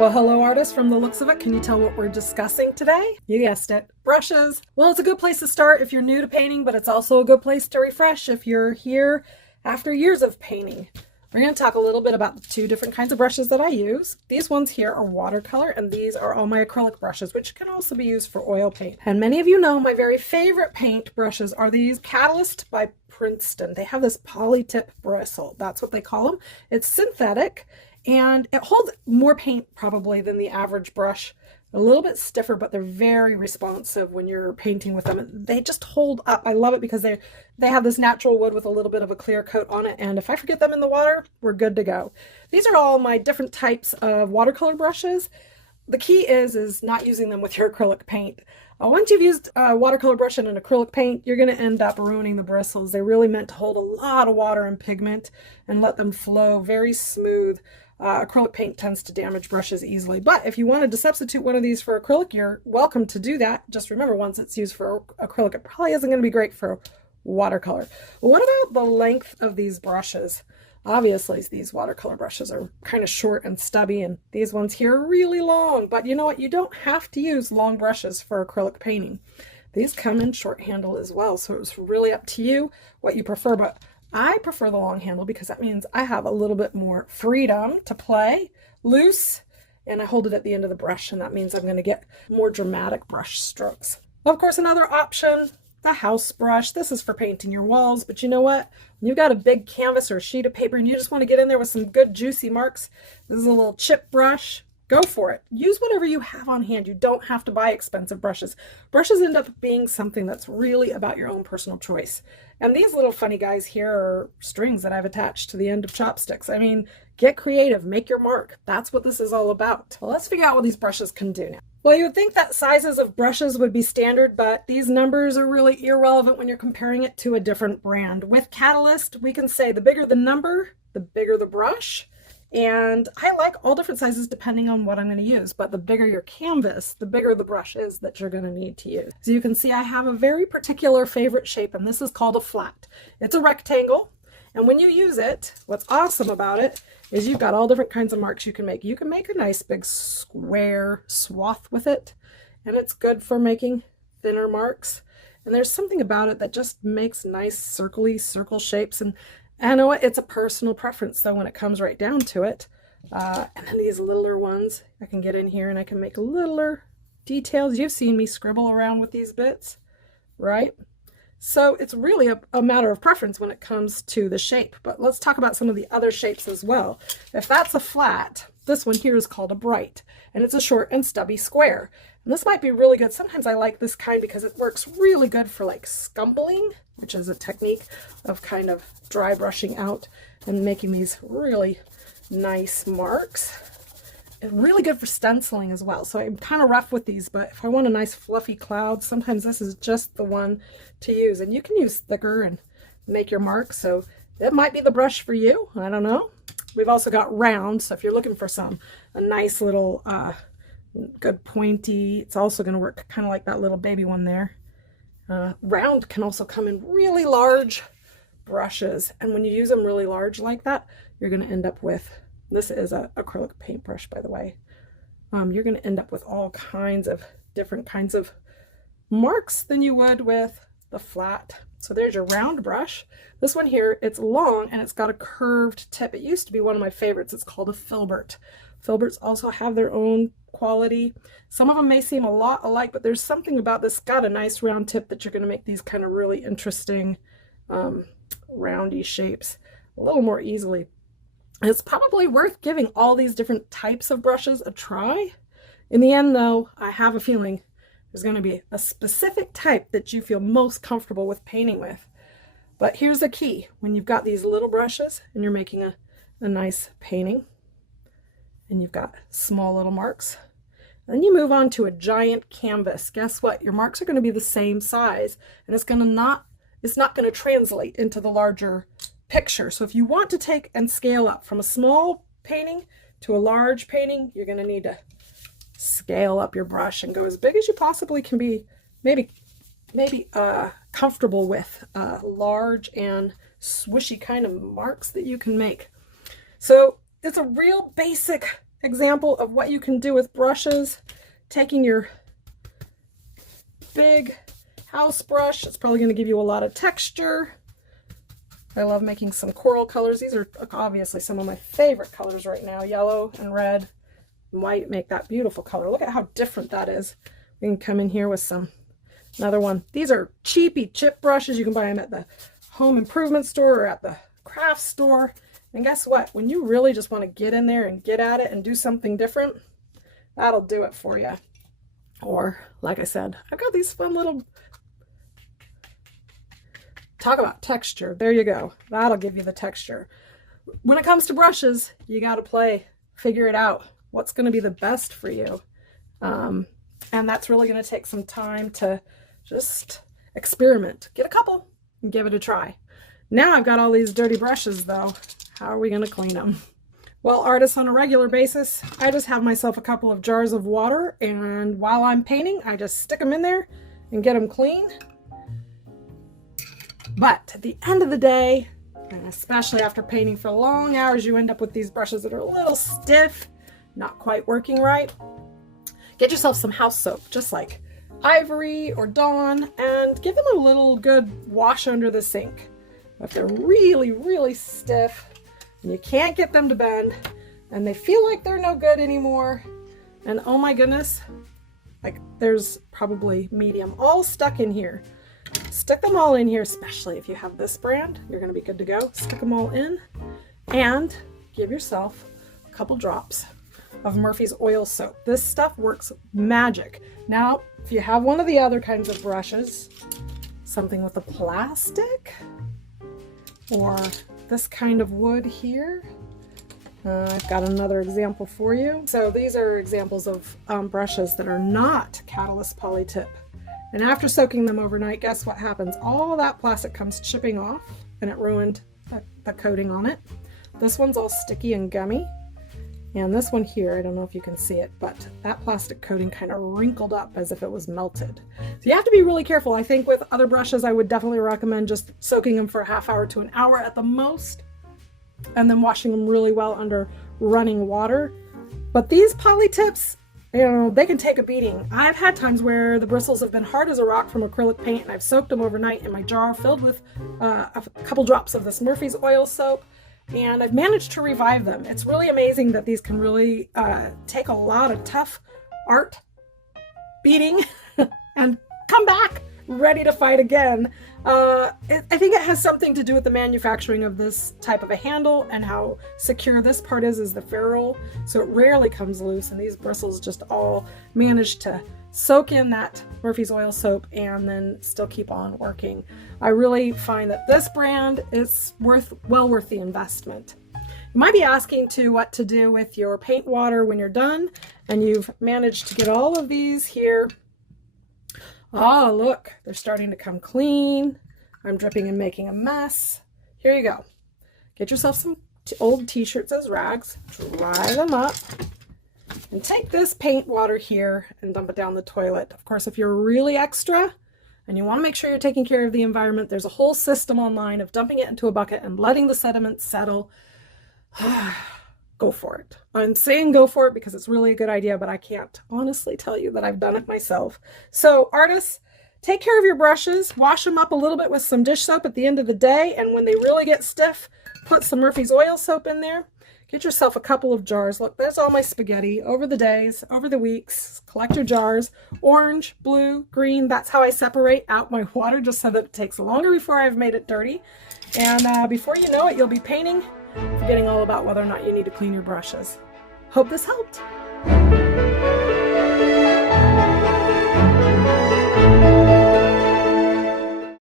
Well, hello artists. From the looks of it, can you tell what we're discussing today? You guessed it, brushes. Well, it's a good place to start if you're new to painting, but it's also a good place to refresh if you're here after years of painting. We're going to talk a little bit about the two different kinds of brushes that I use. These ones here are watercolor, and these are all my acrylic brushes, which can also be used for oil paint. And many of you know my very favorite paint brushes are these Catalyst by Princeton. They have this polytip bristle. That's what they call them. It's synthetic, and it holds more paint probably than the average brush. A little bit stiffer, but they're very responsive when you're painting with them. They just hold up. I love it because they have this natural wood with a little bit of a clear coat on it, and if I forget them in the water, we're good to go. These are all my different types of watercolor brushes. The key is not using them with your acrylic paint. Once you've used a watercolor brush and an acrylic paint, you're going to end up ruining the bristles. They're really meant to hold a lot of water and pigment and let them flow very smooth. Acrylic paint tends to damage brushes easily, but if you wanted to substitute one of these for acrylic, you're welcome to do that. Just remember, once it's used for acrylic, it probably isn't going to be great for watercolor. Well, what about the length of these brushes? Obviously, these watercolor brushes are kind of short and stubby, and these ones here are really long, but you know what? You don't have to use long brushes for acrylic painting. These come in short handle as well, so it's really up to you what you prefer, but I prefer the long handle because that means I have a little bit more freedom to play loose, and I hold it at the end of the brush, and that means I'm going to get more dramatic brush strokes. Of course, another option, the house brush. This is for painting your walls, but you know what? When you've got a big canvas or a sheet of paper and you just want to get in there with some good juicy marks, this is a little chip brush. Go for it. Use whatever you have on hand. You don't have to buy expensive brushes. Brushes end up being something that's really about your own personal choice. And these little funny guys here are strings that I've attached to the end of chopsticks. I mean, get creative, make your mark. That's what this is all about. Well, let's figure out what these brushes can do now. Well, you would think that sizes of brushes would be standard, but these numbers are really irrelevant when you're comparing it to a different brand. With Catalyst, we can say the bigger the number, the bigger the brush. And I like all different sizes depending on what I'm going to use, but the bigger your canvas, the bigger the brush is that you're going to need to use. So you can see I have a very particular favorite shape, and this is called a flat. It's a rectangle, and when you use it, what's awesome about it is you've got all different kinds of marks you can make. You can make a nice big square swath with it, and it's good for making thinner marks. And there's something about it that just makes nice circle shapes, and I know it's a personal preference though when it comes right down to it. And then these littler ones, I can get in here and I can make littler details. You've seen me scribble around with these bits, right? So it's really a matter of preference when it comes to the shape. But let's talk about some of the other shapes as well. If that's a flat, this one here is called a bright, and it's a short and stubby square. And this might be really good. Sometimes I like this kind because it works really good for like scumbling, which is a technique of kind of dry brushing out and making these really nice marks. And really good for stenciling as well. So I'm kind of rough with these, but if I want a nice fluffy cloud, sometimes this is just the one to use. And you can use thicker and make your marks, so it might be the brush for you. I don't know. We've also got round, so if you're looking for a nice little good pointy, it's also going to work kind of like that little baby one there. Round can also come in really large brushes, and when you use them really large like that, you're going to end up with, this is an acrylic paintbrush by the way, you're going to end up with all kinds of different kinds of marks than you would with the flat. So there's your round brush. This one here, it's long and it's got a curved tip. It used to be one of my favorites. It's called a filbert. Filberts also have their own quality. Some of them may seem a lot alike, but there's something about this, got a nice round tip that you're going to make these kind of really interesting roundy shapes a little more easily. It's probably worth giving all these different types of brushes a try. In the end though, I have a feeling there's going to be a specific type that you feel most comfortable with painting with. But here's the key. When you've got these little brushes and you're making a nice painting, and you've got small little marks, then you move on to a giant canvas. Guess what? Your marks are going to be the same size, and it's not going to translate into the larger picture. So if you want to take and scale up from a small painting to a large painting, you're going to need to scale up your brush and go as big as you possibly can be, maybe comfortable with large and swishy kind of marks that you can make. So it's a real basic example of what you can do with brushes. Taking your big house brush, it's probably going to give you a lot of texture. I love making some coral colors. These are obviously some of my favorite colors right now. Yellow and red and white make that beautiful color. Look at how different that is. We can come in here with another one. These are cheapy chip brushes. You can buy them at the home improvement store or at the craft store. And guess what? When you really just want to get in there and get at it and do something different, that'll do it for you. Or, like I said, I've got these fun little... Talk about texture. There you go. That'll give you the texture. When it comes to brushes, you got to play, figure it out. What's going to be the best for you? And that's really going to take some time to just experiment. Get a couple and give it a try. Now I've got all these dirty brushes though. How are we going to clean them? Well, artists, on a regular basis, I just have myself a couple of jars of water, and while I'm painting, I just stick them in there and get them clean. But at the end of the day, and especially after painting for long hours, you end up with these brushes that are a little stiff, not quite working right. Get yourself some house soap, just like Ivory or Dawn, and give them a little good wash under the sink. If they're really, really stiff and you can't get them to bend and they feel like they're no good anymore, and oh my goodness, like there's probably medium all stuck in here. Stick them all in here, especially if you have this brand. You're going to be good to go. Stick them all in and give yourself a couple drops of Murphy's oil soap. This stuff works magic. Now, if you have one of the other kinds of brushes, something with a plastic or this kind of wood here, I've got another example for you. So these are examples of brushes that are not Catalyst Polytip. And after soaking them overnight, guess what happens? All that plastic comes chipping off, and it ruined the coating on it. This one's all sticky and gummy. And this one here, I don't know if you can see it, but that plastic coating kind of wrinkled up as if it was melted. So you have to be really careful. I think with other brushes, I would definitely recommend just soaking them for a half hour to an hour at the most, and then washing them really well under running water. But these Polytips, you know, they can take a beating. I've had times where the bristles have been hard as a rock from acrylic paint, and I've soaked them overnight in my jar filled with a couple drops of this Murphy's oil soap, and I've managed to revive them. It's really amazing that these can really take a lot of tough art beating and come back ready to fight again. I think it has something to do with the manufacturing of this type of a handle and how secure this part is the ferrule, so it rarely comes loose, and these bristles just all manage to soak in that Murphy's oil soap and then still keep on working. I really find that this brand is well worth the investment. You might be asking what to do with your paint water when you're done and you've managed to get all of these here. Oh, look, they're starting to come clean. I'm dripping and making a mess. Here you go. Get yourself some old t-shirts as rags, dry them up, and take this paint water here and dump it down the toilet. Of course, if you're really extra and you want to make sure you're taking care of the environment, there's a whole system online of dumping it into a bucket and letting the sediment settle. Go for it. I'm saying go for it because it's really a good idea, but I can't honestly tell you that I've done it myself. So artists, take care of your brushes, wash them up a little bit with some dish soap at the end of the day, and when they really get stiff, put some Murphy's oil soap in there. Get yourself a couple of jars. Look, there's all my spaghetti over the days, over the weeks. Collect your jars, orange, blue, green. That's how I separate out my water, just so that it takes longer before I've made it dirty. And before you know it, you'll be painting, forgetting all about whether or not you need to clean your brushes. Hope this helped.